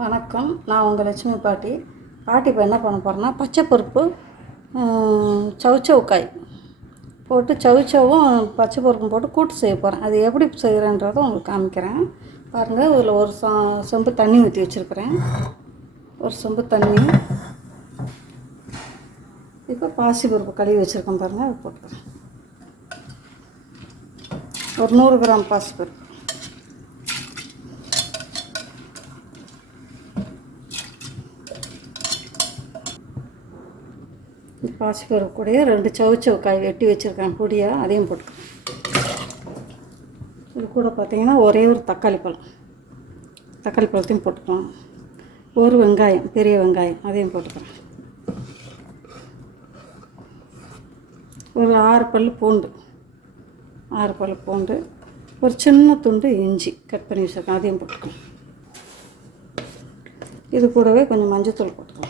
வணக்கம். நான் உங்கள் லட்சுமி பாட்டி. பாட்டி இப்போ என்ன பண்ண போகிறேன்னா பச்சை பருப்பு சவுச்சவுக்காய் போட்டு சவுச்சவும் பச்சை பருப்பும் போட்டு கூட்டு செய்ய போகிறேன் அது எப்படி செய்கிறேன்றதை உங்களுக்கு காமிக்கிறேன். பாருங்கள் இதில் ஒரு ச செம்பு தண்ணி ஊற்றி வச்சுருக்கிறேன். ஒரு செம்பு தண்ணி. இப்போ பாசி பருப்பு கழுவி வச்சுருக்கேன் பாருங்கள் அதை போட்டுக்கிறேன். ஒரு நூறு கிராம் பாசி பருப்பு. பாசிப்பருப்பு கூட ரெண்டு சவுச்சவு காய் வெட்டி வச்சுருக்கேன். பொடியாக அதையும் போட்டுக்கிறேன் இது கூட பார்த்திங்கன்னா ஒரே ஒரு தக்காளி பழம். தக்காளி பழத்தையும் போட்டுக்கலாம். ஒரு வெங்காயம் பெரிய வெங்காயம் அதையும் போட்டுக்கிறேன் ஒரு ஆறு பல் பூண்டு. ஆறு பல் பூண்டு. ஒரு சின்ன துண்டு இஞ்சி கட் பண்ணி வச்சுருக்கேன். அதையும் போட்டுக்கலாம். இது கூடவே கொஞ்சம் மஞ்சத்தூள் போட்டுக்கலாம்.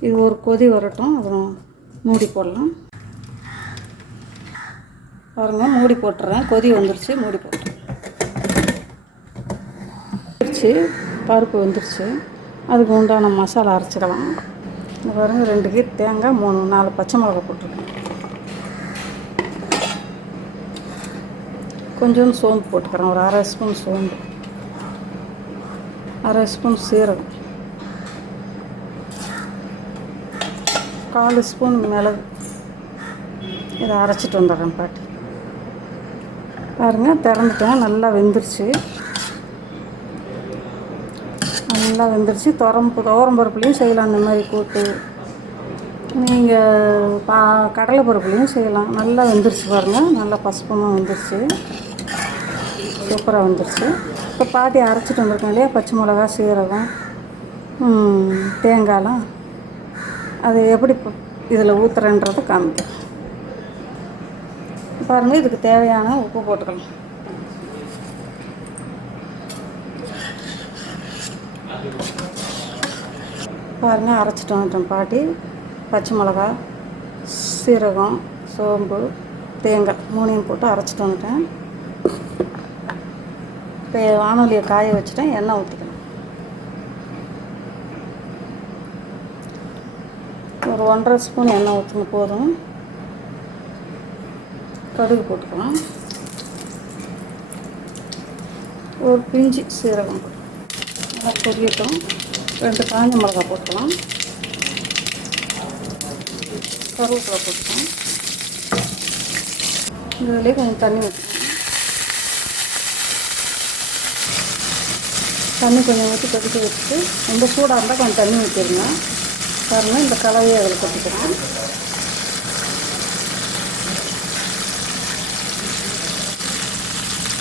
இது ஒரு கொதி வரட்டும் அப்புறம் மூடி போடலாம். பாருங்கள் மூடி போட்டுறேன். கொதி வந்துருச்சு மூடி போட்டுறேன் வந்துருச்சு பருப்பு வந்துருச்சு. அதுக்கு உண்டான மசாலா அரைச்சிடலாம். இந்த பாருங்க ரெண்டு கீர் தேங்காய் மூணு நாலு பச்சை மிளகா போட்டிருக்கேன். கொஞ்சோண்டு சோம்பு போட்டுக்கிறேன். ஒரு அரை ஸ்பூன் சோம்பு. அரை ஸ்பூன் சீரகம். கால் ஸ்பூன் மிளகு. இதை அரைச்சிட்டு வந்துடுறேன் பாட்டி. பாருங்கள் திறந்துட்டேன் நல்லா வெந்துருச்சு. நல்லா வெந்துருச்சு. துறம்பு துவரம் பருப்புலேயும் செய்யலாம். இந்த மாதிரி கூட்டு. நீங்கள் பா கடலை பருப்புலேயும் செய்யலாம். நல்லா வெந்துருச்சு பாருங்கள் நல்லா பசுப்பமாக வந்துருச்சு. சூப்பராக வந்துருச்சு. இப்போ பாட்டி அரைச்சிட்டு வந்திருக்கேன் இல்லையா? பச்சை மிளகா சீரகம் தேங்காய்லாம். அது எப்படி இதில் ஊற்றுறேன்றதை காமிக்கிறேன் பாருங்கள் இதுக்கு தேவையான உப்பு போட்டுக்கலாம். பாருங்கள் அரைச்சிட்டு வந்துட்டேன் பாட்டி. பச்சை மிளகா சீரகம் சோம்பு தேங்காய் மூணையும் போட்டு அரைச்சிட்டு வந்துட்டேன் இப்போ வானொலியை காய வச்சுட்டேன் எண்ணெய் ஊற்றிக்கலாம் ஒரு ஒன்றரை ஸ்பூன் எண்ணெய் ஊற்றணும் போதும். கடுகு போட்டுக்கலாம். ஒரு பிஞ்சு சீரகம். நல்லா பொரியட்டும் ரெண்டு காஞ்ச மிளகா போட்டுக்கலாம். கருவேப்பிலை போட்டுக்கலாம். இதுலேயே கொஞ்சம் தண்ணி ஊற்றலாம் தண்ணி கொஞ்சம் ஊற்றி கொதிக்க வச்சுட்டு ரொம்ப சூடாக இருந்தால் கொஞ்சம் தண்ணி ஊற்றிடுங்க பாருங்கள் இந்த கலவையை அதில் கொட்டிக்கிறேன்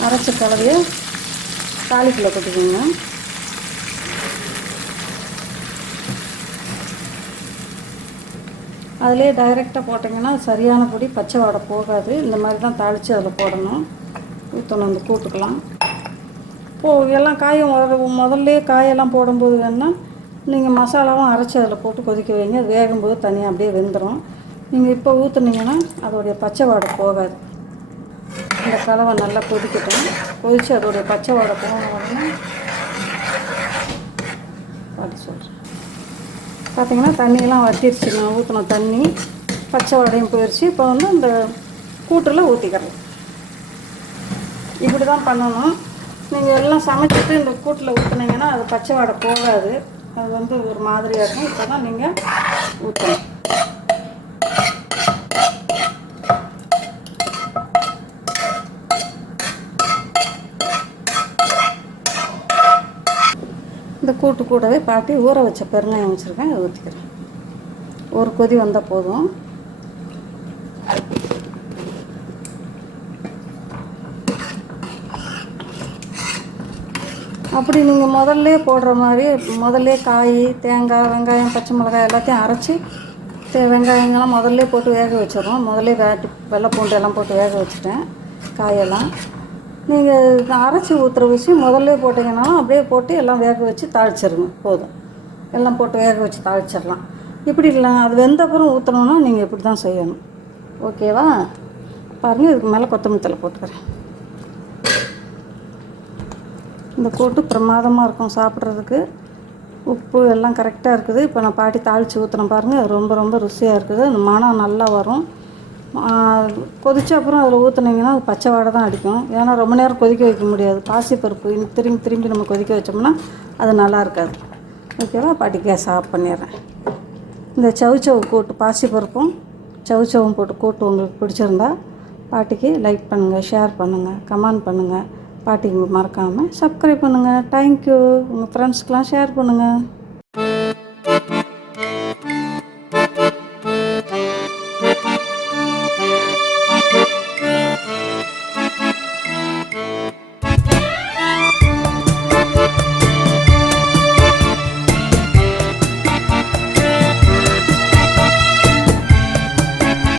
அரைச்ச கலவையை தாளிக்குள்ளே கொட்டிக்கோங்க. அதிலே டைரெக்டாக போட்டிங்கன்னா சரியான பொடி பச்சை வாடை போகாது. இந்த மாதிரி தான் தாளித்து அதில் போடணும். ஊற்றணும் அந்த கூட்டுக்கலாம் போ எல்லாம் காயும் முதல்ல காயெல்லாம் போடும்போது வேணால் நீங்கள் மசாலாவும் அரைச்சி அதில் போட்டு கொதிக்க வைங்க. அது வேகும்போது தனியாக அப்படியே வெந்துடும் நீங்கள் இப்போ ஊற்றுனீங்கன்னா அதோடைய பச்சை வாடை போகாது. இந்த கலவை நல்லா கொதிக்கட்டும். கொதித்து அதோடைய பச்சை வாடை போன உடனே பார்த்து சொல்கிறேன் பார்த்தீங்கன்னா தண்ணியெல்லாம் நான் ஊற்றின தண்ணி பச்சை வாடையும் போயிடுச்சு இப்போ வந்து இந்த கூட்டில் ஊற்றிக்கிறேன் இப்படி தான் பண்ணணும். நீங்கள் எல்லாம் சமைச்சிட்டு இந்த கூட்டில் ஊற்றுனீங்கன்னா அது பச்சை வாடை போகாது. அது வந்து ஒரு மாதிரியாக இருக்கும். இப்போ தான் நீங்கள் ஊற்றணும் இந்த கூட்டு கூடவே பாட்டி ஊற வச்ச பெருங்காயம் வச்சுருக்கேன். ஊற்றிக்கிறேன் ஒரு கொதி வந்தால் போதும். அப்படி நீங்கள் முதல்ல போடுற மாதிரி முதல்ல காய் தேங்காய் வெங்காயம் பச்சை மிளகாய் எல்லாத்தையும் அரைச்சி தே வெங்காயங்கள்லாம் முதல்ல போட்டு வேக வச்சிடுறோம். முதல்ல வேட்டி வெள்ளை பூண்டு எல்லாம் போட்டு வேக வச்சுட்டேன் காயெல்லாம். நீங்கள் அரைச்சி ஊற்றுற விஷயம் முதல்ல போட்டிங்கன்னாலும் அப்படியே போட்டு எல்லாம் வேக வச்சு தாளிச்சிருங்க போதும். எல்லாம் போட்டு வேக வச்சு தாளிச்சிடலாம். இப்படி இல்லை அது வெந்த அப்புறம் ஊற்றணுன்னா நீங்கள் இப்படி தான் செய்யணும். ஓகேவா? பாருங்கள் இதுக்கு மேலே கொத்தமல்லி தலை போட்டுக்கிறேன். இந்த கூட்டு பிரமாதமாக இருக்கும் சாப்பிட்றதுக்கு. உப்பு எல்லாம் கரெக்டாக இருக்குது. இப்போ நான் பாட்டி தாளித்து ஊற்றுன பாருங்கள் ரொம்ப ரொம்ப ருசியாக இருக்குது. அந்த மனம் நல்லா வரும். கொதிச்ச அப்புறம் அதில் ஊற்றுனீங்கன்னா அது பச்சை வாடை தான் அடிக்கும். ஏன்னா ரொம்ப நேரம் கொதிக்க வைக்க முடியாது. பாசிப்பருப்பு இன்னும் திரும்பி திரும்பி நம்ம கொதிக்க வச்சோம்னா அது நல்லா இருக்காது. ஓகேவா பாட்டி கேஸ் ஆஃப் பண்ணிடுறேன். இந்த சவுச்சவு கூட்டு பாசிப்பருப்பும் சவுச்சவும் போட்டு கூட்டு உங்களுக்கு பிடிச்சிருந்தா பாட்டிக்கு லைக் பண்ணுங்கள் ஷேர் பண்ணுங்கள் கமெண்ட் பண்ணுங்கள் பாட்டிக்கு மறக்காமல் சப்ஸ்கிரைப் பண்ணுங்கள் தேங்க்யூ உங்கள் ஃப்ரெண்ட்ஸ்க்கெலாம் ஷேர் பண்ணுங்கள்